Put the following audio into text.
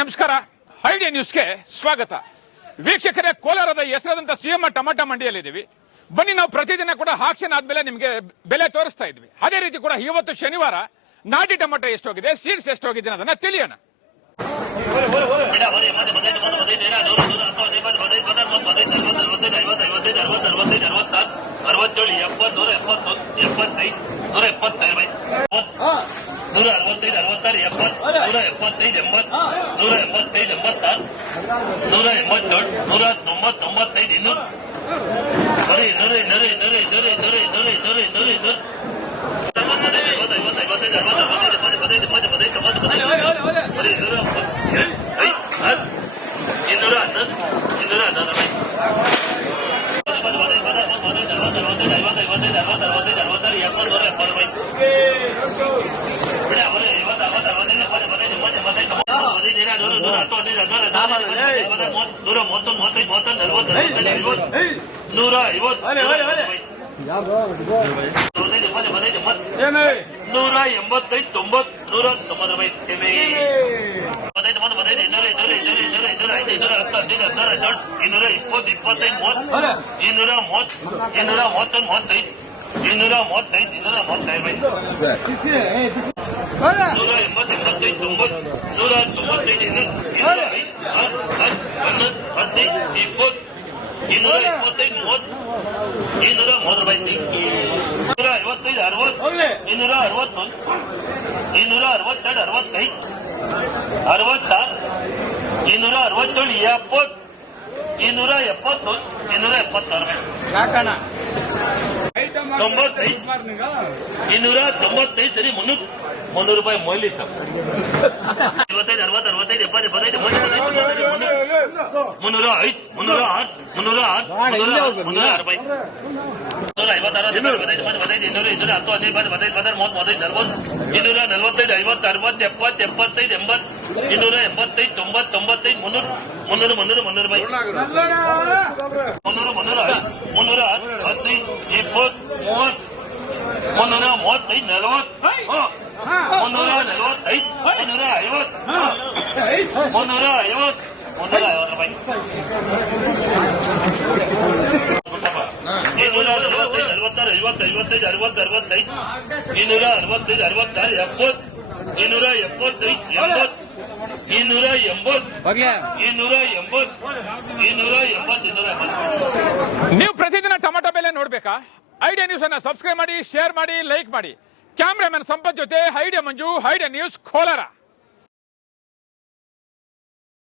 ನಮಸ್ಕಾರ. ಐಡಿಯಾ ನ್ಯೂಸ್ಗೆ ಸ್ವಾಗತ. ವೀಕ್ಷಕರೇ, ಕೋಲಾರದ ಹೆಸರಾದಂತ ಸಿಎಂ ಟೊಮಾಟೊ ಮಂಡಿಯಲ್ಲಿದ್ದೀವಿ. ಬನ್ನಿ, ನಾವು ಪ್ರತಿದಿನ ಕೂಡ ಆಕ್ಷನ್ ಆದ್ಮೇಲೆ ನಿಮಗೆ ಬೆಲೆ ತೋರಿಸ್ತಾ ಇದ್ವಿ. ಅದೇ ರೀತಿ ಕೂಡ ಇವತ್ತು ಶನಿವಾರ ನಾಟಿ ಟೊಮಾಟೊ ಎಷ್ಟೋಗಿದೆ, ಸೀಡ್ಸ್ ಎಷ್ಟೋಗಿದೆ ಅನ್ನೋದನ್ನ ತಿಳಿಯೋಣ. ನೂರ 65, 66, 70, 175, 80, 185, 86, 187, 190, 95, 200. ನೂರ 295 ಸರಿ 300 ರೂಪಾಯಿ ಮೊಯ್ಲಿ ಸರ್. 55, 60, 65, 70, 75, 305, 306, 306, 306 ರೂಪಾಯಿ. 156, 245, 210, 15, 15, 30, 35, 40, 245, 50, 60, 70, 75, 80, 285, 90, 95, 300, 300, 300 ರೂಪಾಯಿ. 300, 305, 306, 15, 20, 30, 335, 40, 345, 350, 350 ರೂಪಾಯಿ. 246, 50, 55, 60, 65, 265, 66, 70, 275, 80, 280. ನೀವು ಪ್ರತಿದಿನ ಟೊಮಾಟೊ ಬೆಲೆ ನೋಡ್ಬೇಕಾ? ಐಡಿಯಾ ನ್ಯೂಸ್ ಅನ್ನ ಸಬ್ಸ್ಕ್ರೈಬ್ ಮಾಡಿ, ಶೇರ್ ಮಾಡಿ, ಲೈಕ್ ಮಾಡಿ. ಕ್ಯಾಮ್ರಾಮನ್ ಸಂಪತ್ ಜೊತೆ ಐಡಿಯಾ ಮಂಜು, ಐಡಿಯಾ ನ್ಯೂಸ್ ಕೋಲಾರ.